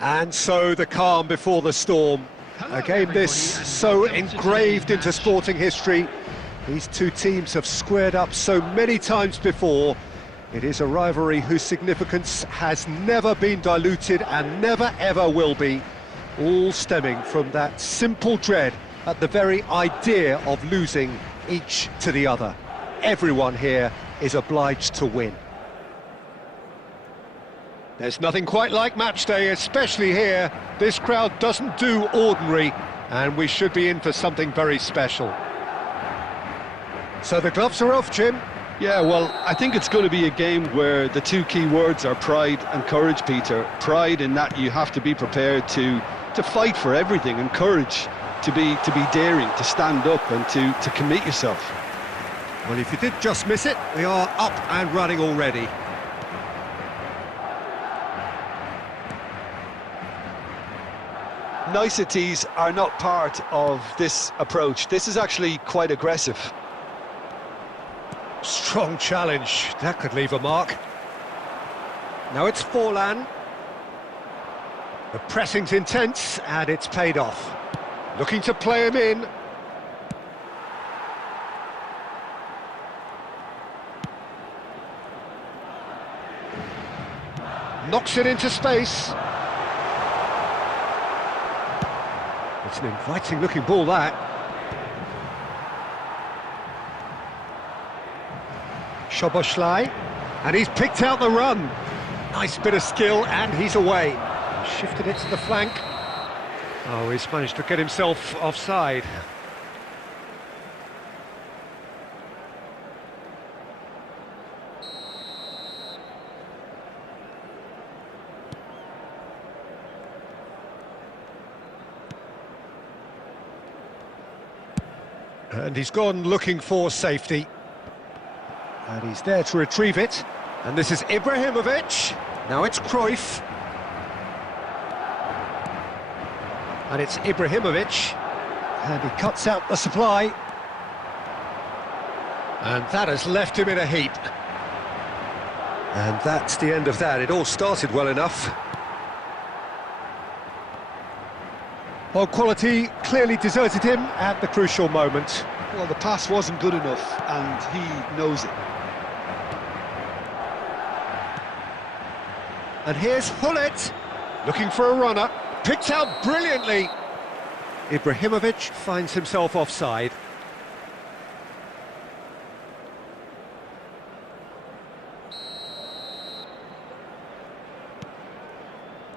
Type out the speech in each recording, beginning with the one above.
And so the calm before the storm. A game this so engraved into sporting history. These two teams have squared up so many times before. It is a rivalry whose significance has never been diluted and never ever will be. All stemming from that simple dread at the very idea of losing each to the other. Everyone here is obliged to win. There's nothing quite like match day, especially here. This crowd doesn't do ordinary, and we should be in for something very special. So the gloves are off, Jim. Yeah, well, I think it's going to be a game where the two key words are pride and courage, Peter. Pride in that you have to be prepared to fight for everything, and courage to be daring, to stand up and to commit yourself. Well, if you did just miss it, we are up and running already. Niceties are not part of this approach. This is actually quite aggressive. Strong challenge, that could leave a mark. Now it's Forlan. The pressing's intense and it's paid off. Looking to play him in. Knocks it into space. It's an inviting looking ball, that. Szoboszlai, and he's picked out the run. Nice bit of skill, and he's away. Shifted it to the flank. Oh, he's managed to get himself offside. And he's gone looking for safety. And he's there to retrieve it. And this is Ibrahimovic. Now it's Cruyff. And it's Ibrahimovic. And he cuts out the supply. And that has left him in a heap. And that's the end of that. It all started well enough. Well, quality clearly deserted him at the crucial moment. Well, the pass wasn't good enough, and he knows it. And here's Hullet, looking for a runner, picked out brilliantly. Ibrahimovic finds himself offside.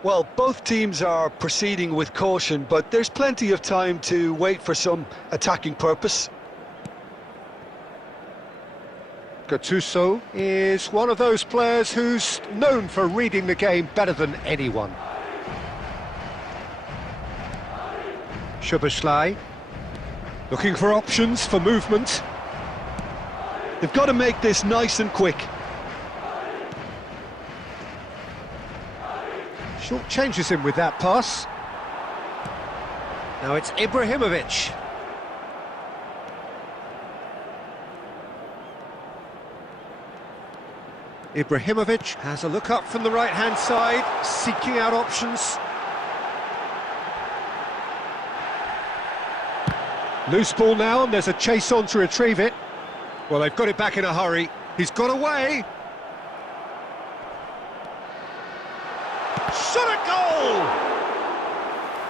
Well, both teams are proceeding with caution, but there's plenty of time to wait for some attacking purpose. Gattuso is one of those players who's known for reading the game better than anyone. Szoboszlai, looking for options for movement. They've got to make this nice and quick. Short changes him with that pass. Now it's Ibrahimovic. Ibrahimovic has a look up from the right-hand side, seeking out options. Loose ball now, and there's a chase on to retrieve it. Well, they've got it back in a hurry. He's got away. Shot a goal!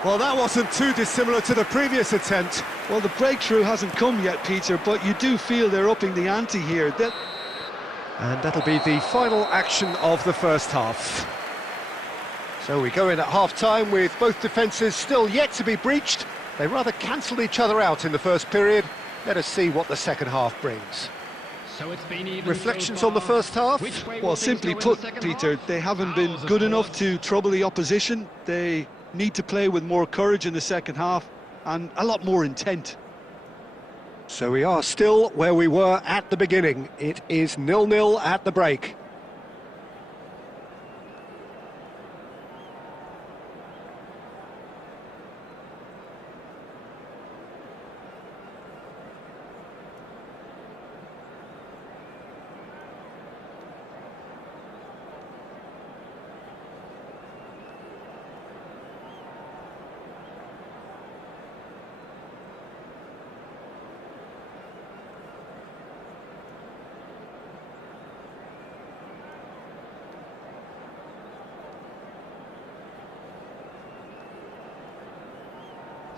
Well, that wasn't too dissimilar to the previous attempt. Well, the breakthrough hasn't come yet, Peter, but you do feel they're upping the ante here. And that'll be the final action of the first half. So we go in at half-time with both defences still yet to be breached. They rather cancelled each other out in the first period. Let us see what the second half brings. So it's been even. Reflections on the first half? Well, simply put, Peter, they haven't been good enough to trouble the opposition. They need to play with more courage in the second half and a lot more intent. So we are still where we were at the beginning. It is 0-0 at the break.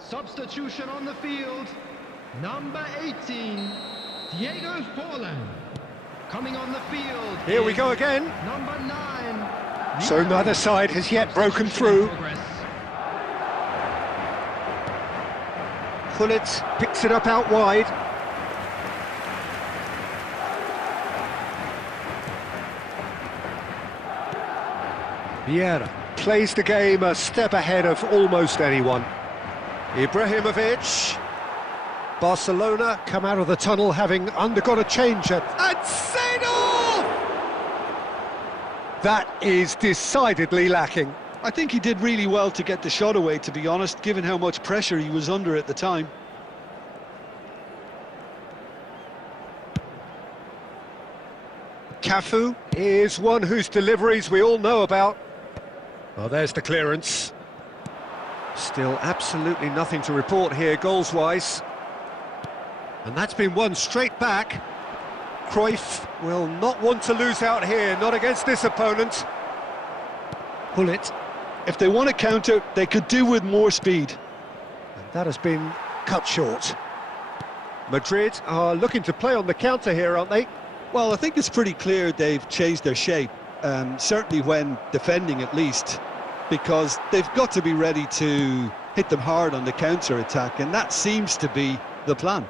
Substitution on the field. Number 18, Diego Forlan. Coming on the field. Here we go again. Number 9. So neither side has yet broken through. Pullet picks it up out wide. Vieira plays the game a step ahead of almost anyone. Ibrahimovic. Barcelona come out of the tunnel having undergone a change at... And Seedorf! That is decidedly lacking. I think he did really well to get the shot away, to be honest, given how much pressure he was under at the time. Cafu is one whose deliveries we all know about. Well, there's the clearance. Still absolutely nothing to report here, goals-wise. And that's been won straight back. Cruyff will not want to lose out here, not against this opponent. Pullet. If they want to counter, they could do with more speed. And that has been cut short. Madrid are looking to play on the counter here, aren't they? Well, I think it's pretty clear they've changed their shape, certainly when defending at least, because they've got to be ready to hit them hard on the counter-attack, and that seems to be the plan.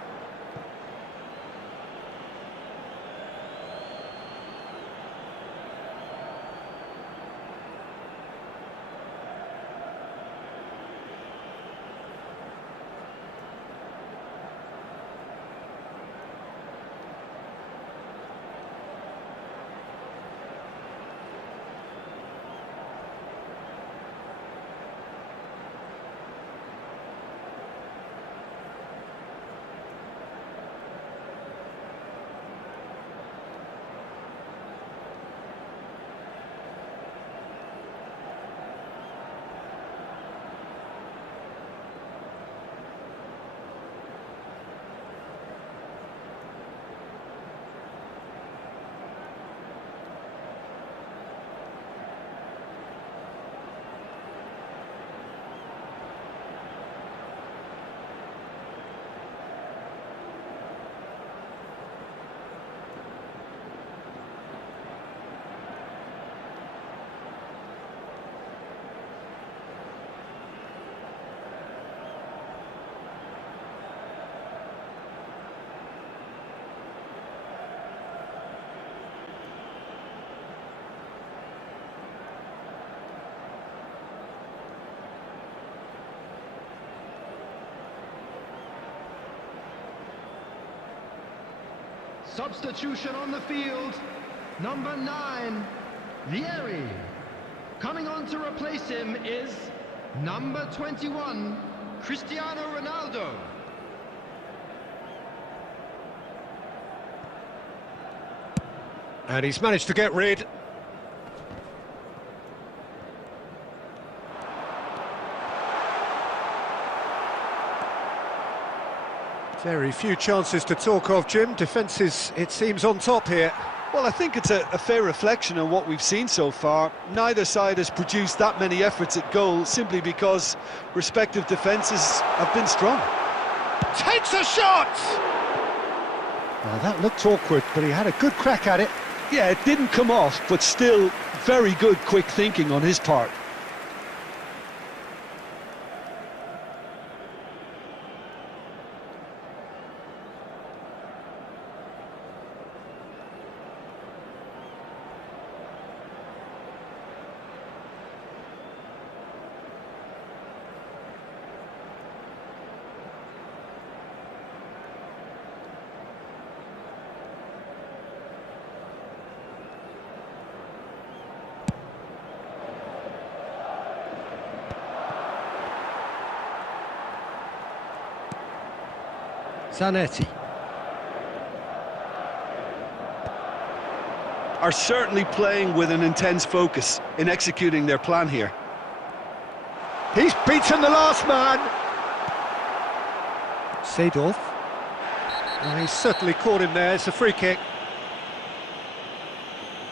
Substitution on the field. Number 9, Vieri. Coming on to replace him is number 21, Cristiano Ronaldo. And he's managed to get rid. Very few chances to talk of, Jim. Defence is, it seems, on top here. Well, I think it's a fair reflection on what we've seen so far. Neither side has produced that many efforts at goal simply because respective defences have been strong. Takes a shot! Well, that looked awkward, but he had a good crack at it. Yeah, it didn't come off, but still very good quick thinking on his part. Zanetti. Are certainly playing with an intense focus in executing their plan here. He's beaten the last man. Seedorf. Well, he certainly caught him there. It's a free kick.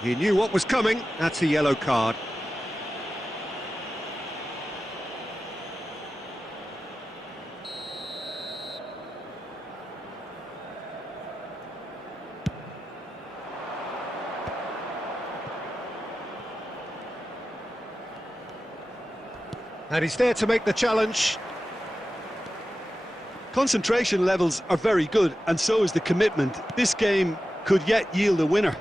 He knew what was coming. That's a yellow card. And he's there to make the challenge. Concentration levels are very good, and so is the commitment. This game could yet yield a winner.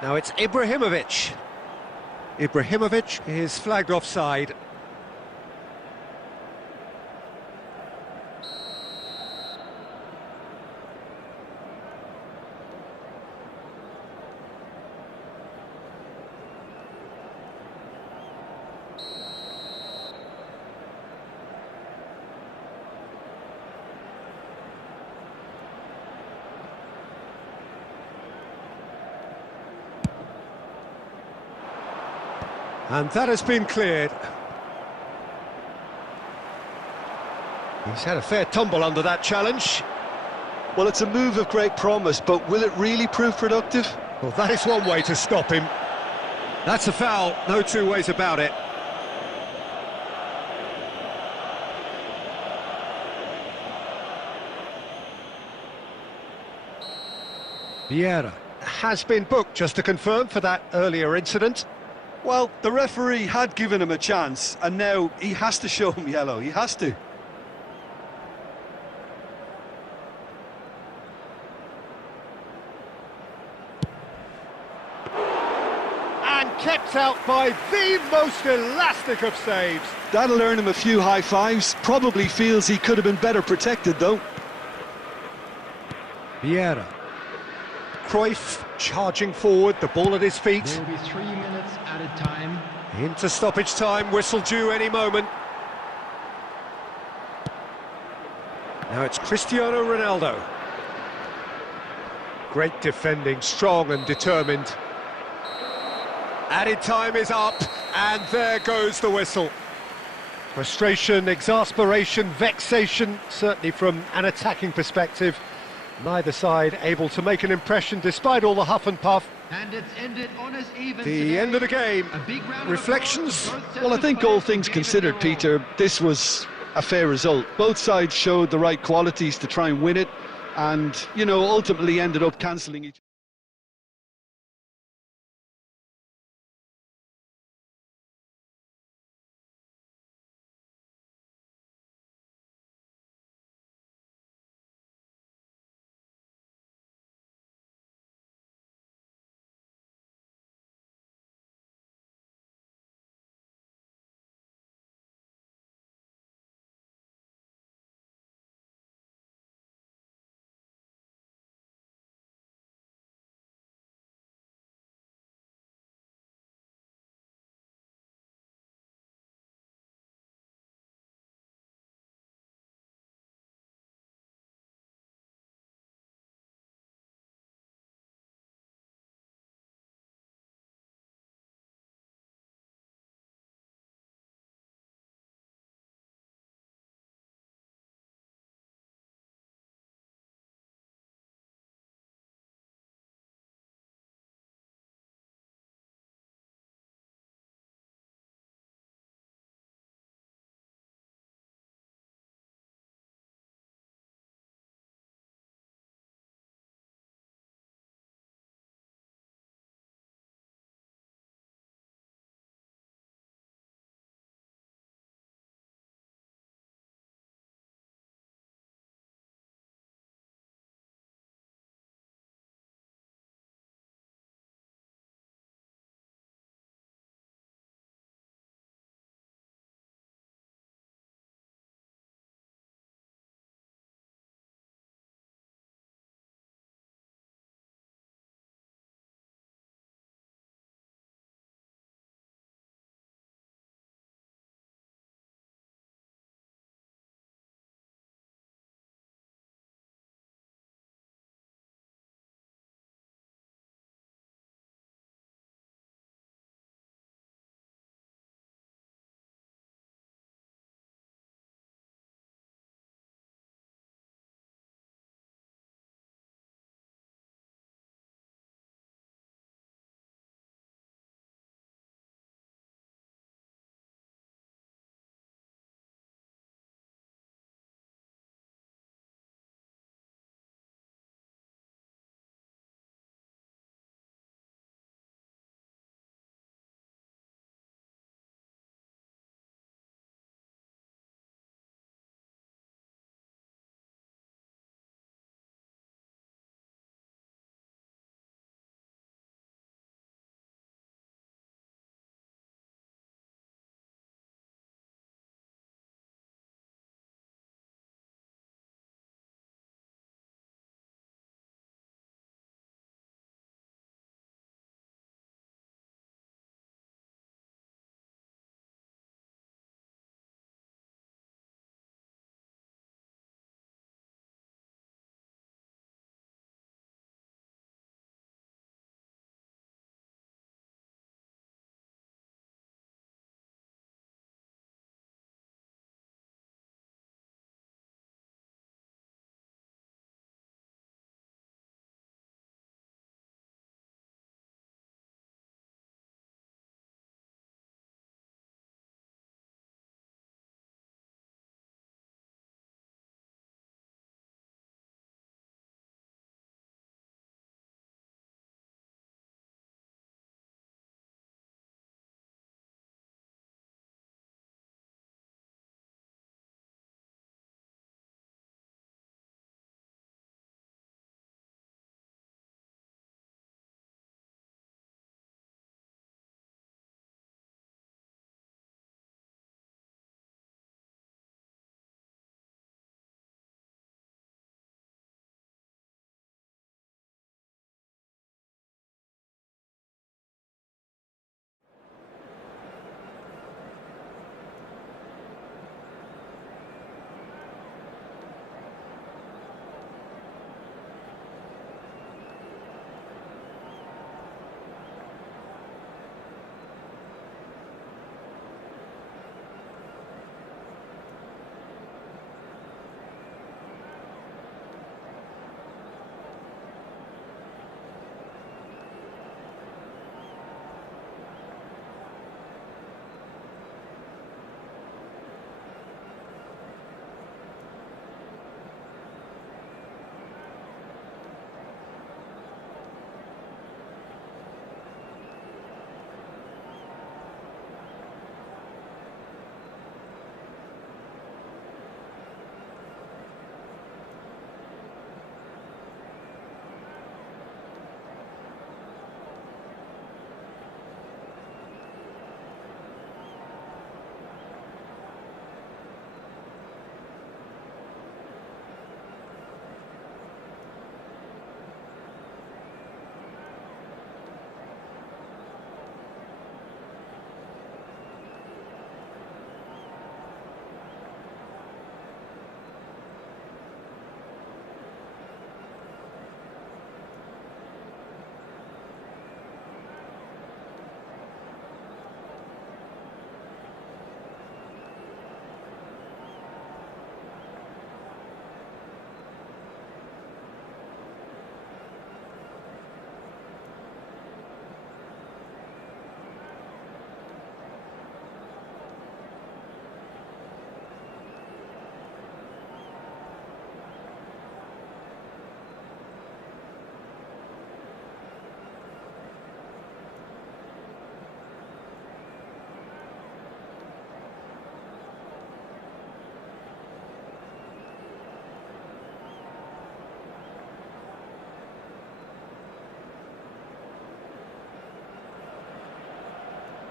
Now it's Ibrahimovic. Ibrahimovic is flagged offside. And that has been cleared. He's had a fair tumble under that challenge. Well, it's a move of great promise, but will it really prove productive? Well, that is one way to stop him. That's a foul, no two ways about it. Vieira has been booked, just to confirm, for that earlier incident. Well, the referee had given him a chance, and now he has to show him yellow. He has to. And kept out by the most elastic of saves. That'll earn him a few high fives. Probably feels he could have been better protected, though. Vieira. Cruyff charging forward, the ball at his feet. There will be 3 minutes added time. Into stoppage time, whistle due any moment. Now it's Cristiano Ronaldo. Great defending, strong and determined. Added time is up, and there goes the whistle. Frustration, exasperation, vexation, certainly from an attacking perspective. Neither side able to make an impression despite all the huff and puff. And it's ended on as even The today. end of the game. A big round of Reflections? applause for both sets Well, I of think players all who things gave it considered, their all. Peter, this was a fair result. Both sides showed the right qualities to try and win it, and, you know, ultimately ended up cancelling each other.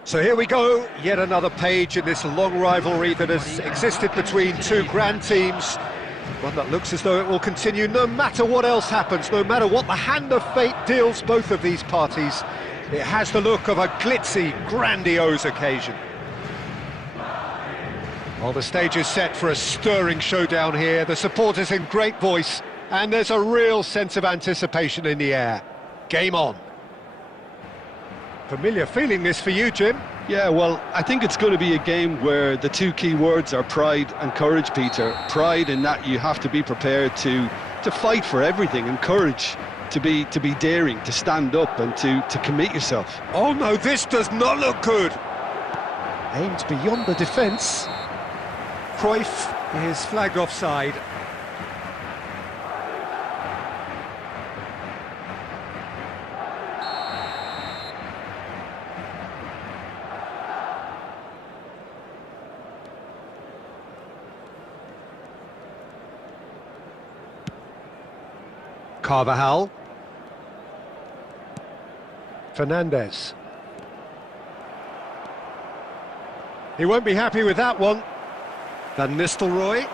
So here we go, yet another page in this long rivalry that has existed between two grand teams. One that looks as though it will continue no matter what else happens, no matter what the hand of fate deals both of these parties. It has the look of a glitzy, grandiose occasion. Well, the stage is set for a stirring showdown here. The supporters in great voice, and there's a real sense of anticipation in the air. Game on. Familiar feeling this for you, Jim? Yeah, well, I think it's going to be a game where the two key words are pride and courage, Peter. Pride in that you have to be prepared to fight for everything, and courage to be daring, to stand up and to commit yourself. Oh no, this does not look good. Aimed beyond the defence. Cruyff is flagged offside. Carvajal. Fernandez. He won't be happy with that one. Van Nistelrooy.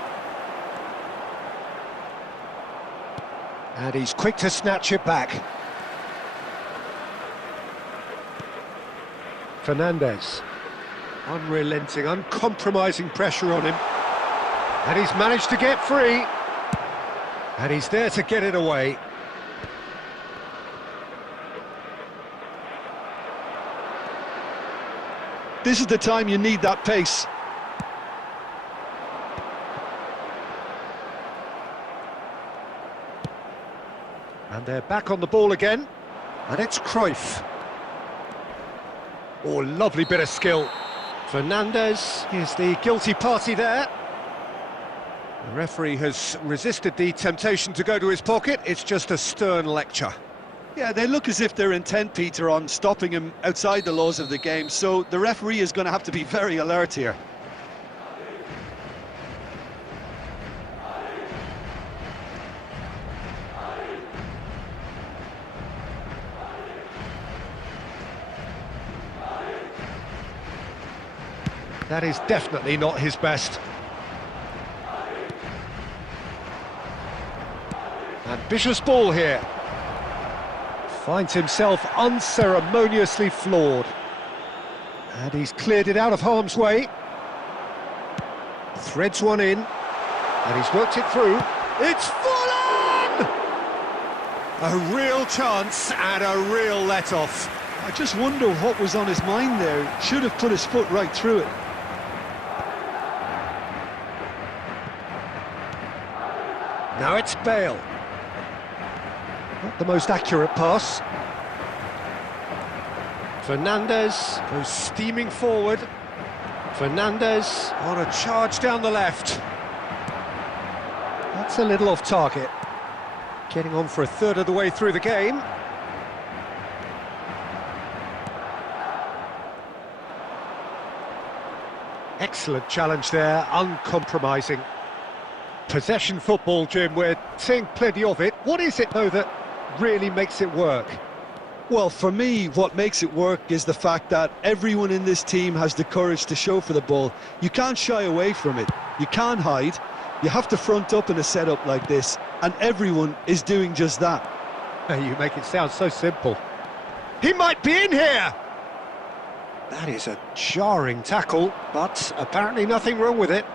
And he's quick to snatch it back. Fernandez. Unrelenting, uncompromising pressure on him. And he's managed to get free. And he's there to get it away. This is the time you need that pace. And they're back on the ball again. And it's Cruyff. Oh, lovely bit of skill. Fernandez is the guilty party there. The referee has resisted the temptation to go to his pocket. It's just a stern lecture. Yeah, they look as if they're intent, Peter, on stopping him outside the laws of the game, so the referee is going to have to be very alert here. That is definitely not his best. Ambitious ball here. Finds himself unceremoniously floored. And he's cleared it out of harm's way. Threads one in. And he's worked it through. It's fallen! A real chance and a real let-off. I just wonder what was on his mind there. Should have put his foot right through it. Now it's Bale. Not the most accurate pass. Fernandez goes steaming forward. Fernandez on a charge down the left. That's a little off target. Getting on for a third of the way through the game. Excellent challenge there, uncompromising. Possession football, Jim, we're seeing plenty of it. What is it, though, that really makes it work? Well, for me, what makes it work is the fact that everyone in this team has the courage to show for the ball. You can't shy away from it. You can't hide. You have to front up in a setup like this, and everyone is doing just that. You make it sound so simple. He might be in here! That is a jarring tackle, but apparently nothing wrong with it.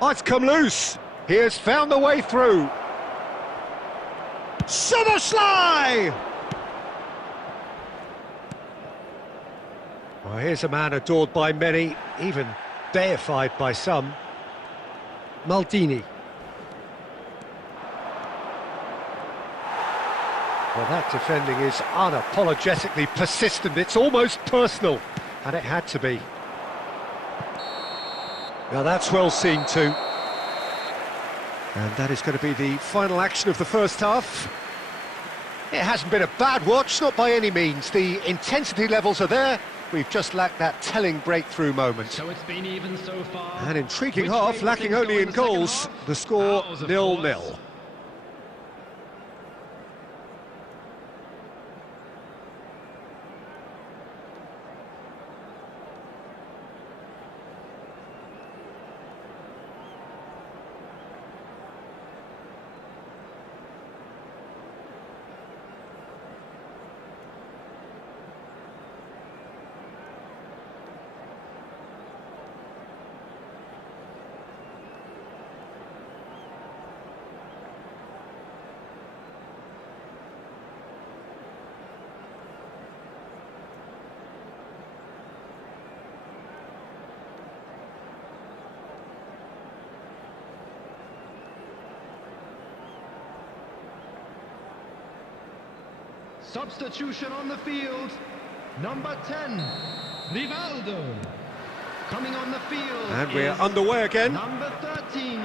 Oh, it's come loose. He has found the way through. Szoboszlai! Well, here's a man adored by many, even deified by some. Maldini. Well, that defending is unapologetically persistent. It's almost personal, and it had to be. Now that's well seen too. And that is going to be the final action of the first half. It hasn't been a bad watch, not by any means. The intensity levels are there. We've just lacked that telling breakthrough moment. So it's been even so far. An intriguing half, lacking only in goals. The score 0-0. Substitution on the field. Number 10, Rivaldo. Coming on the field. And we're underway again. Number 13.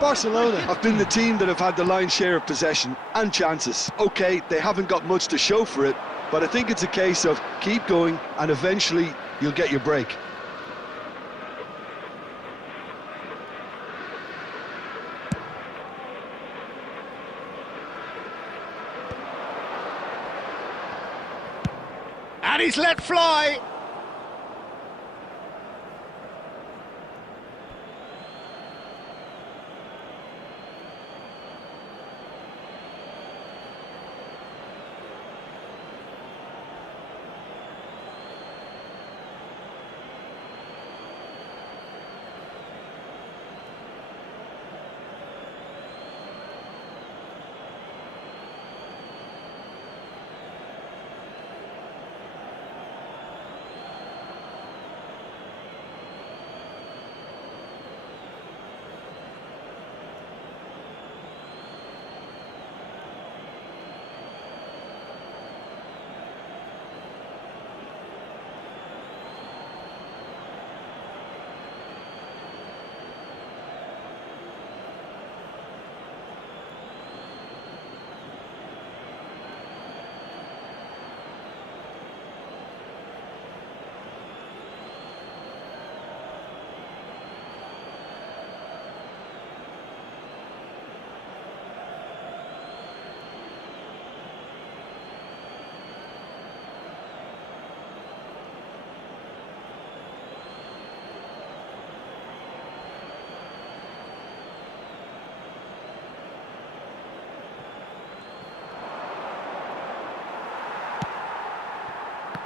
Barcelona have been the team that have had the lion's share of possession and chances. Okay, they haven't got much to show for it, but I think it's a case of keep going and eventually you'll get your break. And he's let fly.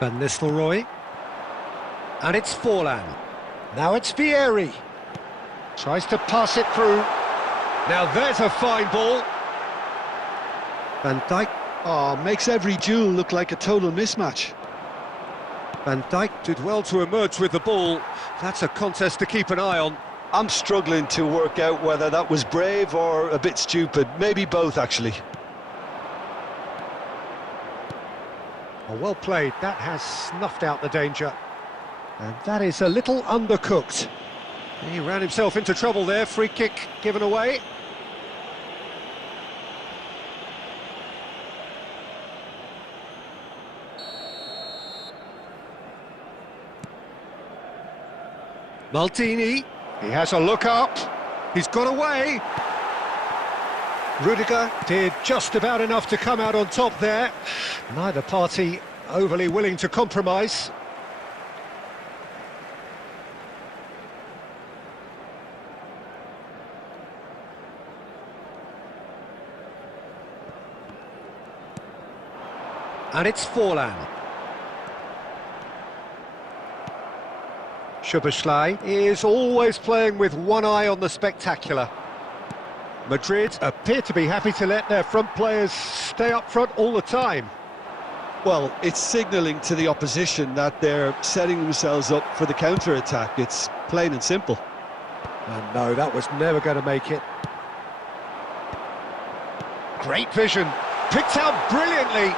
Van Nistelrooy. And it's Forlan. Now it's Vieri. Tries to pass it through. Now there's a fine ball. Van Dijk. Oh, makes every duel look like a total mismatch. Van Dijk did well to emerge with the ball. That's a contest to keep an eye on. I'm struggling to work out whether that was brave or a bit stupid. Maybe both, actually. Oh, well played. That has snuffed out the danger. And that is a little undercooked. He ran himself into trouble there. Free kick given away. Maldini. He has a look up. He's got away. Rudiger did just about enough to come out on top there. Neither party overly willing to compromise. And it's Forlan. Szoboszlai is always playing with one eye on the spectacular. Madrid appear to be happy to let their front players stay up front all the time. Well, it's signalling to the opposition that they're setting themselves up for the counter-attack. It's plain and simple. And no, that was never going to make it. Great vision. Picked out brilliantly.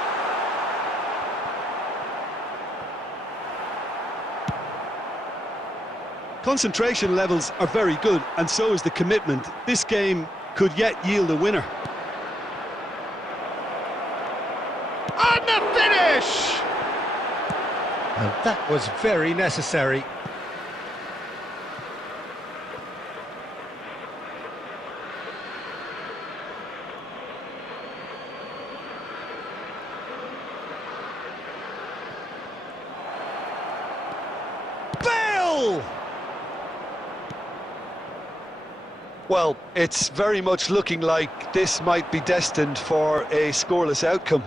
Concentration levels are very good, and so is the commitment. This game could yet yield a winner. And the finish! And that was very necessary. Bale! Well, it's very much looking like this might be destined for a scoreless outcome.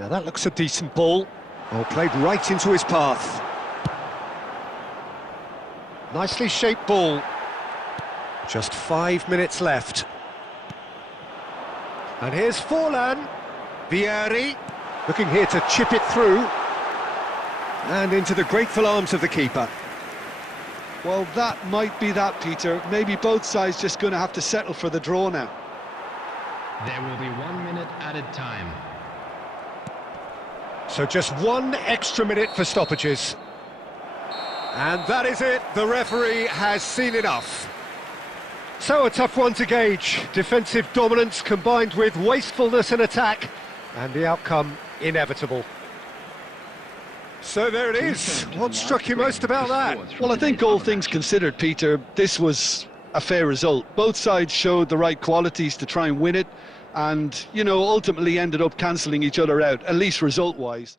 Now that looks a decent ball. Well, played right into his path. Nicely shaped ball. Just 5 minutes left. And here's Forlan. Vieri looking here to chip it through. And into the grateful arms of the keeper. Well, that might be that, Peter. Maybe both sides just going to have to settle for the draw now. There will be 1 minute added time. So just 1 extra minute for stoppages. And that is it, the referee has seen enough. So a tough one to gauge, defensive dominance combined with wastefulness in attack, and the outcome inevitable. So there it is. What struck you most about that? Well, I think all things considered, Peter, this was a fair result. Both sides showed the right qualities to try and win it, and, you know, ultimately ended up cancelling each other out, at least result-wise.